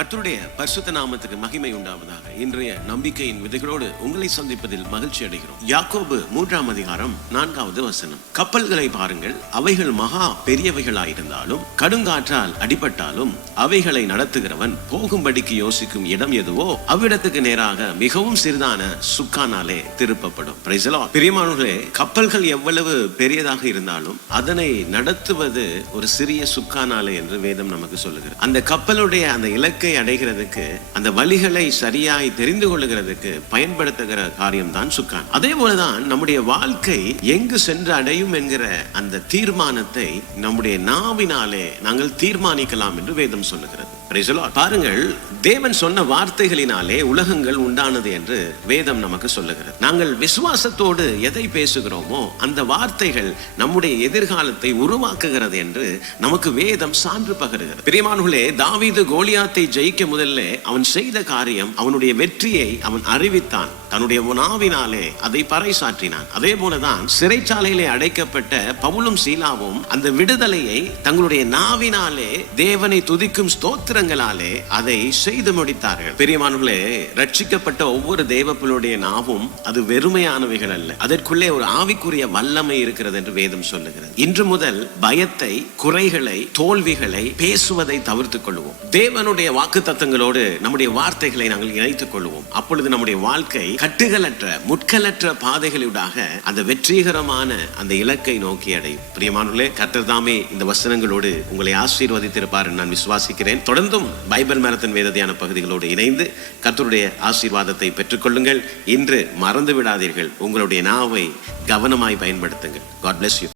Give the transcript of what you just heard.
கர்த்தருடைய பரிசுத்த நாமத்துக்கு மகிமை உண்டாவதாக. இன்றைய நம்பிக்கையின் விதைகளோடு உங்களை சந்திப்பதில் மகிழ்ச்சி அடைகிறோம். யாக்கோபு 3ஆம் அதிகாரம் 4வது வசனம். கப்பல்களை பாருங்கள், அவைகள் மகா பெரியவைகளாயிருந்தாலும் கடுங்காற்றால் அடிபட்டாலும் அவைகளை நடத்துகிறவன் போகும்படிக்கு யோசிக்கும் இடம் எதுவோ அவ்விடத்துக்கு நேராக மிகவும் சிறிதான சுக்கானாலே திருப்பப்படும். பிரியமானவர்களே, கப்பல்கள் எவ்வளவு பெரியதாக இருந்தாலும் அதனை நடத்துவது ஒரு சிறிய சுக்கானாலே என்று வேதம் நமக்கு சொல்லுகிறது. அந்த கப்பலுடைய அந்த இலக்கை அடைகிறதுக்கு, அந்த வழிகளை சரியாய் தெரிந்து கொள்ளுகிறதுக்கு பயன்படுத்துகிற காரியம் தான் சுக்கான். அதே போலதான் நம்முடைய வாழ்க்கை எங்கு சென்று அடையும் என்கிற அந்த தீர்மானத்தை நம்முடைய நாவினாலே நாங்கள் தீர்மானிக்கலாம் என்று வேதம் சொல்லுகிறது. பாருங்கள், தேவன் சொன்ன வார்த்தைகளினாலே உலகங்கள் உண்டானது என்று வேதம் நமக்கு சொல்லுகிறது. நாங்கள் விசுவாசத்தோடு எதை பேசுகிறோமோ அந்த வார்த்தைகள் நம்முடைய எதிர்காலத்தை உருவாக்குகிறது என்று நமக்கு வேதம் சான்று பகருகிறது. பிரியமானவர்களே, தாவீது கோலியாத்தை ஜெயிக்க முதல்ல அவன் செய்த காரியம், அவனுடைய வெற்றியை அவன் அறிவித்தான், தன்னுடைய நாவினாலே அதை பறைசாற்றினான். அதே போலதான் சிறைச்சாலையிலே அடைக்கப்பட்ட பவுலும் சீலாவும் அந்த விடுதலையை தங்களுடைய நாவினாலே தேவனை துதிக்கும் ஸ்தோத்திரங்களாலே அதை செய்து முடித்தார்கள். பிரியமானவர்களே, ரட்சிக்கப்பட்ட ஒவ்வொரு தேவப்பிள்ளையுடைய நாவும் அது வெறுமையானவைகள் அல்ல, அதற்குள்ளே ஒரு ஆவிக்குரிய வல்லமை இருக்கிறது என்று வேதம் சொல்லுகிறது. இன்று முதல் பயத்தை, குறைகளை, தோல்விகளை பேசுவதை தவிர்த்துக் கொள்வோம். தேவனுடைய வாக்கு தத்தங்களோடு நம்முடைய வார்த்தைகளை நாங்கள் இணைத்துக் கொள்வோம். அப்பொழுது நம்முடைய வாழ்க்கை கட்டுகளற்ற, முட்களற்ற பாதைகளூடாக அந்த வெற்றிகரமான அந்த இலக்கை நோக்கி அடையும். பிரியமானவர்களே, கர்த்தர் தாமே இந்த வசனங்களோடு உங்களை ஆசீர்வதித்திருப்பார் நான் விசுவாசிக்கிறேன். தொடர்ந்தும் பைபிள் மேரத்தன் வேத தியான பகுதிகளோடு இணைந்து கர்த்தருடைய ஆசீர்வாதத்தை பெற்றுக்கொள்ளுங்கள். இன்று மறந்து விடாதீர்கள், உங்களுடைய நாவை கவனமாய் பயன்படுத்துங்கள். God bless you.